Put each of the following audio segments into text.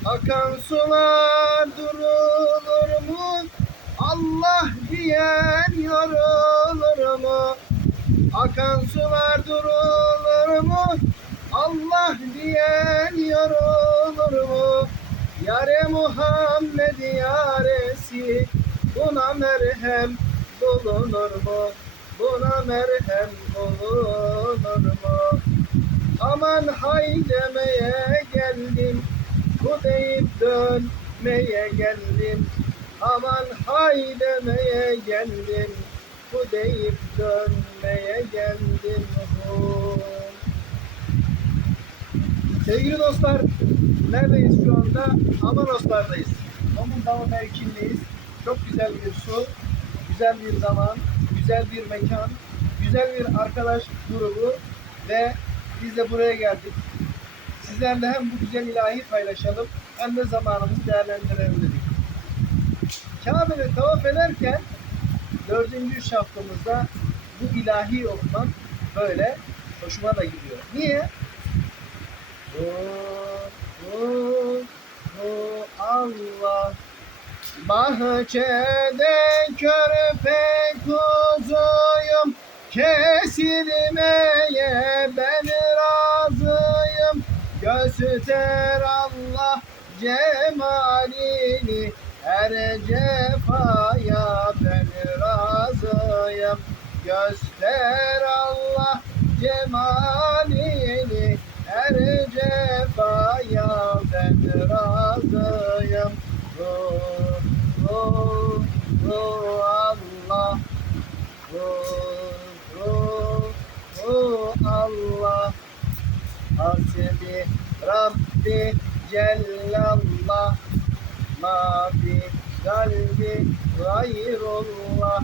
Akan sular durulur mu? Allah diyen yorulur mu? Akan sular durulur mu? Allah diyen yorulur mu? Yare Muhammed yaresi Buna merhem bulunur mu? Buna merhem bulunur mu? Aman hay demeye geldim Bu deyip dönmeye geldim Aman hay demeye geldim Bu deyip dönmeye geldim. Sevgili dostlar, neredeyiz şu anda? Amanoslardayız. Onun dağı mevkiindeyiz. Çok güzel bir su, güzel bir zaman, güzel bir mekan, güzel bir arkadaş grubu ve biz de buraya geldik. Sizlerle hem bu güzel ilahi paylaşalım hem de zamanımızı değerlendirelim dedik. Kabe'de tavaf ederken dördüncü şaftımızda bu ilahi okumak böyle hoşuma da gidiyor. Niye? Oh, oh, oh Allah Bahçede körpe kuzuyum Kesilmeye ben razıyım Göster Allah cemalini Her cefaya ben razıyım. Göster Allah cemalini Her cefaya ben razıyım. Oh, oh, oh Allah Oh, oh, oh Allah Hasbi Rabbi Cellallah Ma fi kalbi gayrullah.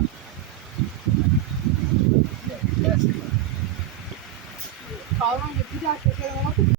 Sağlam bir daha ama